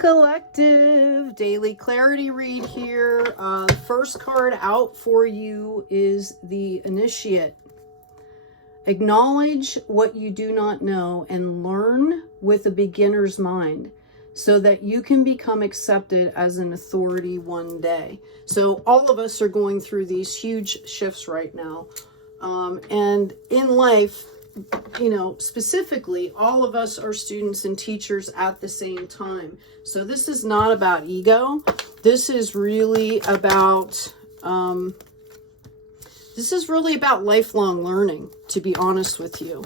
Collective daily clarity read here. The first card out for you is the Initiate. Acknowledge what you do not know and learn with a beginner's mind so that you can become accepted as an authority one day. So all of us are going through these huge shifts right now. And in life, you know, specifically, all of us are students and teachers at the same time. So this is not about ego. This is really about, lifelong learning, to be honest with you.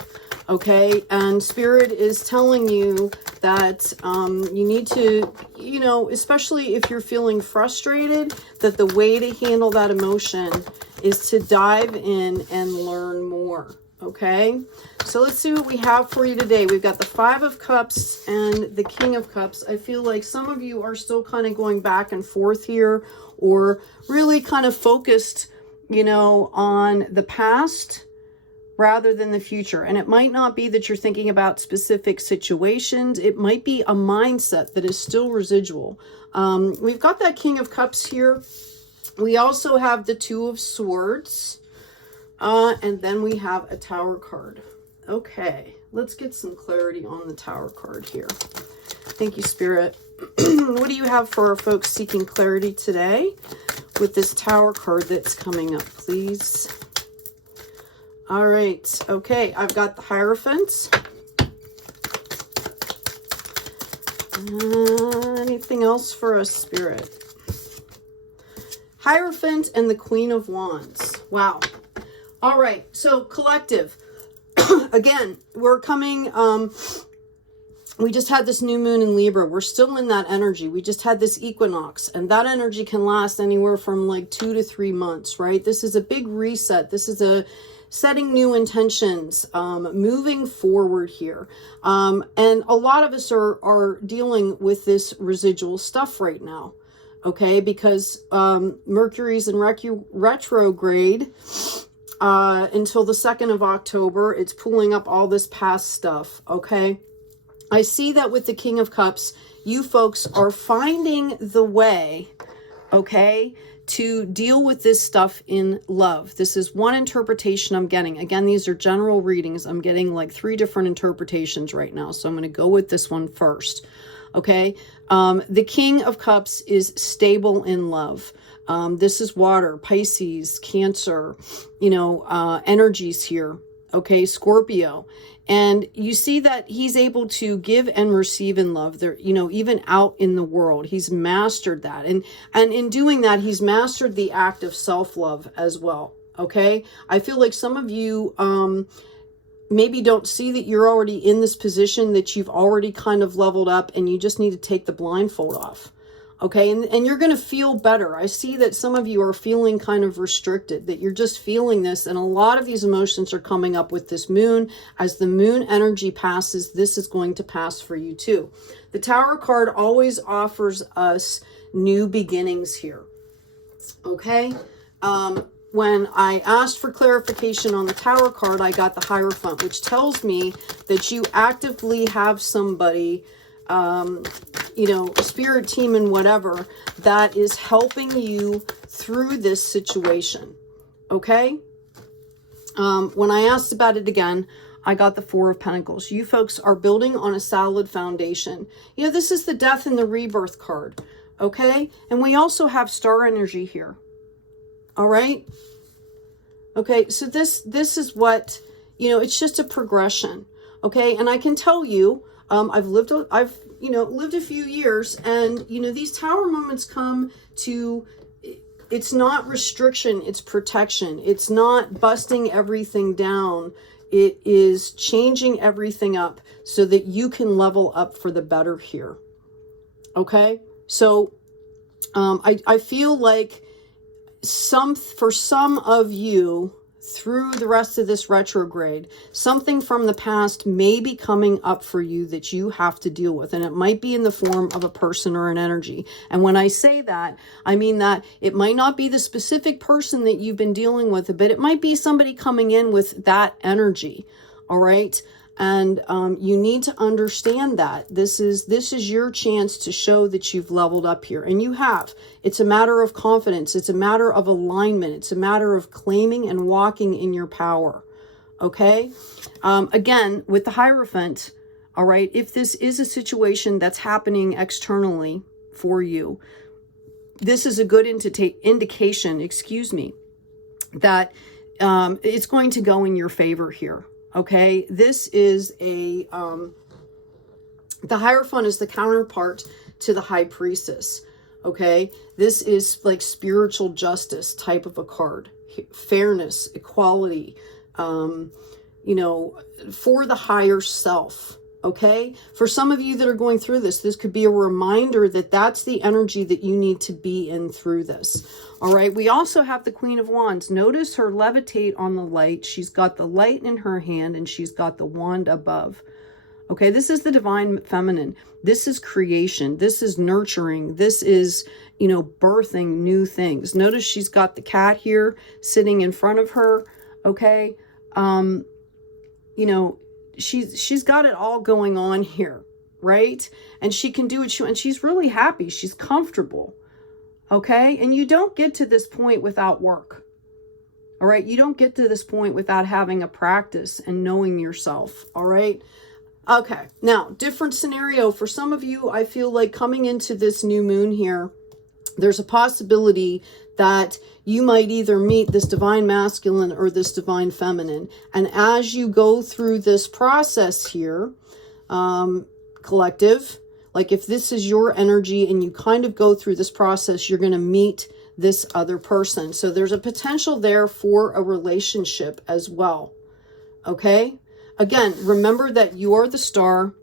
Okay. And Spirit is telling you that you need to, you know, especially if you're feeling frustrated, that the way to handle that emotion is to dive in and learn more. Okay, so let's see what we have for you today. We've got the 5 of Cups and the King of Cups. I feel like some of you are still kind of going back and forth here, or really kind of focused, you know, on the past rather than the future. And it might not be that you're thinking about specific situations. It might be a mindset that is still residual. We've got that King of Cups here. We also have the 2 of Swords. And then we have a Tower card. Okay, let's get some clarity on the Tower card here. Thank you, Spirit. What do you have for our folks seeking clarity today with this Tower card that's coming up, please? All right, okay, I've got the Hierophant. Anything else for us, Spirit? Hierophant and the Queen of Wands. Wow. All right, so collective, again, we're coming, we just had this new moon in Libra. We're still in that energy. We just had this equinox, and that energy can last anywhere from like 2 to 3 months, right? This is a big reset. This is a setting new intentions, moving forward here. And a lot of us are dealing with this residual stuff right now, okay? Because Mercury's in retrograde, until the 2nd of October. It's pulling up all this past stuff, okay? I see that with the King of Cups, you folks are finding the way, okay, to deal with this stuff in love. This is one interpretation I'm getting. Again, these are general readings. I'm getting like 3 different interpretations right now, so I'm going to go with this one first, okay? The King of Cups is stable in love. This is water, Pisces, Cancer, you know, energies here. Okay, Scorpio. And you see that he's able to give and receive in love there, you know, even out in the world. He's mastered that. And in doing that, he's mastered the act of self-love as well. Okay. I feel like some of you, maybe don't see that you're already in this position, that you've already kind of leveled up, and you just need to take the blindfold off. Okay, and you're going to feel better. I see that some of you are feeling kind of restricted, that you're just feeling this, and a lot of these emotions are coming up with this moon. As the moon energy passes, this is going to pass for you too. The Tower card always offers us new beginnings here. Okay, when I asked for clarification on the Tower card, I got the Hierophant, which tells me that you actively have somebody, you know, spirit team and whatever, that is helping you through this situation. Okay. When I asked about it again, I got the 4 of Pentacles. You folks are building on a solid foundation. You know, this is the Death and the Rebirth card. Okay. And we also have star energy here. All right. Okay. So this is what, you know, it's just a progression. Okay. And I can tell you, I've lived a few years, and, you know, these Tower moments come to, it's not restriction, it's protection. It's not busting everything down. It is changing everything up so that you can level up for the better here. Okay. So, I feel like for some of you, through the rest of this retrograde, something from the past may be coming up for you that you have to deal with. And it might be in the form of a person or an energy. And when I say that, I mean that it might not be the specific person that you've been dealing with, but it might be somebody coming in with that energy. All right. And you need to understand that this is your chance to show that you've leveled up here, and you have. It's a matter of confidence. It's a matter of alignment. It's a matter of claiming and walking in your power. Okay. Again, with the Hierophant, all right, if this is a situation that's happening externally for you, this is a good indication, excuse me, that it's going to go in your favor here. Okay, this is the Hierophant is the counterpart to the High Priestess. Okay, this is like spiritual justice type of a card, fairness, equality, you know, for the higher self. Okay, for some of you that are going through this, this could be a reminder that that's the energy that you need to be in through this. All right, we also have the Queen of Wands. Notice her levitate on the light. She's got the light in her hand and she's got the wand above. Okay, this is the divine feminine. This is creation. This is nurturing. This is, you know, birthing new things. Notice she's got the cat here sitting in front of her. Okay, you know, she's got it all going on here, right? And she can do what and she's really happy. She's comfortable. Okay, and you don't get to this point without work. All right, you don't get to this point without having a practice and knowing yourself. All right. Okay, now different scenario for some of you. I feel like coming into this new moon here, there's a possibility that you might either meet this divine masculine or this divine feminine. And as you go through this process here, collective, like if this is your energy and you kind of go through this process, you're going to meet this other person. So there's a potential there for a relationship as well. Okay. Again, remember that you are the star.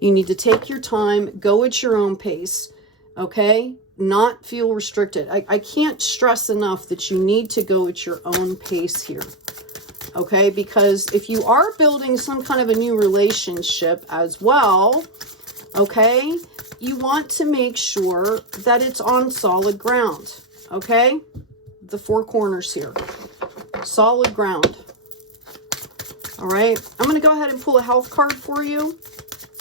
You need to take your time, go at your own pace. Okay. Not feel restricted. I can't stress enough that you need to go at your own pace here. Okay. Because if you are building some kind of a new relationship as well, okay, you want to make sure that it's on solid ground. Okay. The four corners here, solid ground. All right. I'm going to go ahead and pull a health card for you.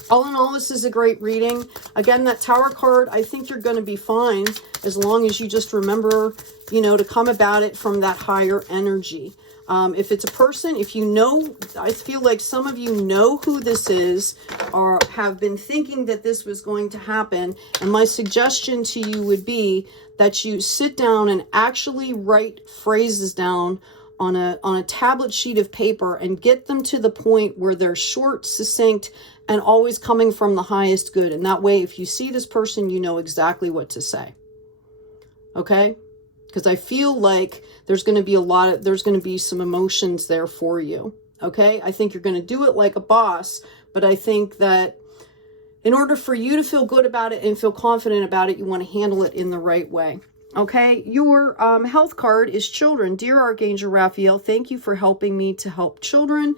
All in all, this is a great reading. Again, that Tower card, I think you're going to be fine as long as you just remember, you know, to come about it from that higher energy. If it's a person, if you know, I feel like some of you know who this is or have been thinking that this was going to happen. And my suggestion to you would be that you sit down and actually write phrases down on a tablet sheet of paper and get them to the point where they're short, succinct, and always coming from the highest good. And that way, if you see this person, you know exactly what to say. Okay? Because I feel like there's going to be there's going to be some emotions there for you. Okay? I think you're going to do it like a boss, but I think that in order for you to feel good about it and feel confident about it, you want to handle it in the right way. Okay, your health card is children. Dear Archangel Raphael, thank you for helping me to help children.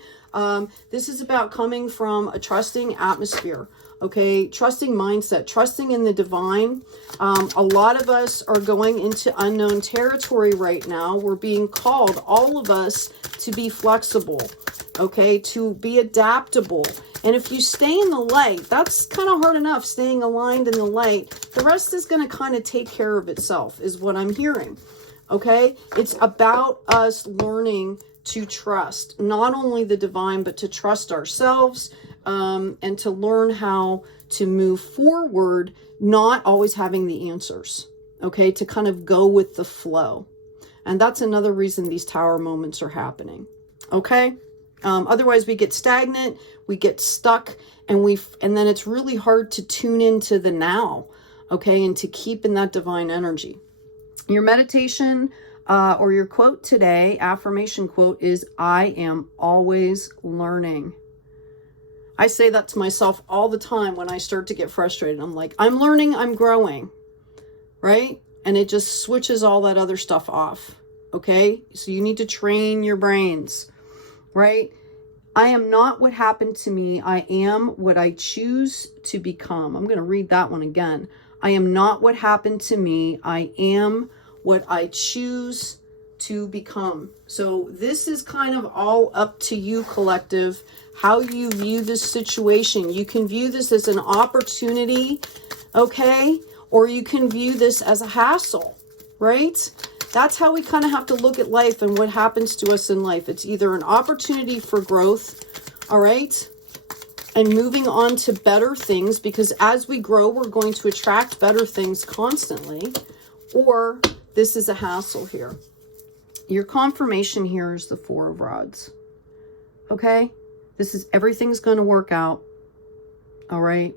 This is about coming from a trusting atmosphere. Okay, trusting mindset, trusting in the divine. A lot of us are going into unknown territory right now. We're being called, all of us, to be flexible. Okay, to be adaptable. And if you stay in the light, that's kind of hard enough, staying aligned in the light. The rest is going to kind of take care of itself, is what I'm hearing. Okay, it's about us learning to trust not only the divine, but to trust ourselves, and to learn how to move forward, not always having the answers. Okay, to kind of go with the flow. And that's another reason these tower moments are happening. Okay. Otherwise we get stagnant, we get stuck, and then it's really hard to tune into the now, okay, and to keep in that divine energy. Your meditation or your quote today, affirmation quote, is I am always learning. I say that to myself all the time when I start to get frustrated. I'm like, I'm learning, I'm growing, right? And it just switches all that other stuff off, okay? So you need to train your brains. Right? I am not what happened to me. I am what I choose to become. I'm going to read that one again. I am not what happened to me. I am what I choose to become. So this is kind of all up to you, collective, how you view this situation. You can view this as an opportunity, okay? Or you can view this as a hassle, right? That's how we kind of have to look at life and what happens to us in life. It's either an opportunity for growth, all right? And moving on to better things, because as we grow, we're going to attract better things constantly. Or this is a hassle here. Your confirmation here is the Four of Rods. Okay? This is, everything's going to work out. All right?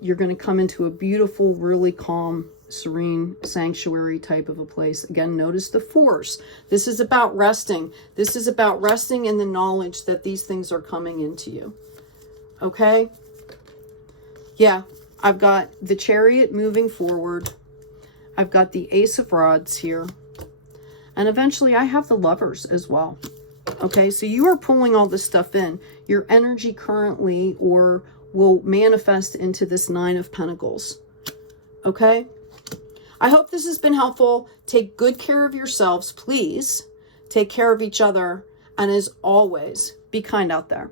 You're going to come into a beautiful, really calm, serene sanctuary type of a place. Again, notice the Force. This is about resting. This is about resting in the knowledge that these things are coming into you. Okay? Yeah, I've got the Chariot moving forward. I've got the Ace of Rods here. And eventually I have the Lovers as well. Okay, so you are pulling all this stuff in. Your energy currently or will manifest into this Nine of Pentacles. Okay? I hope this has been helpful. Take good care of yourselves, please. Take care of each other. And as always, be kind out there.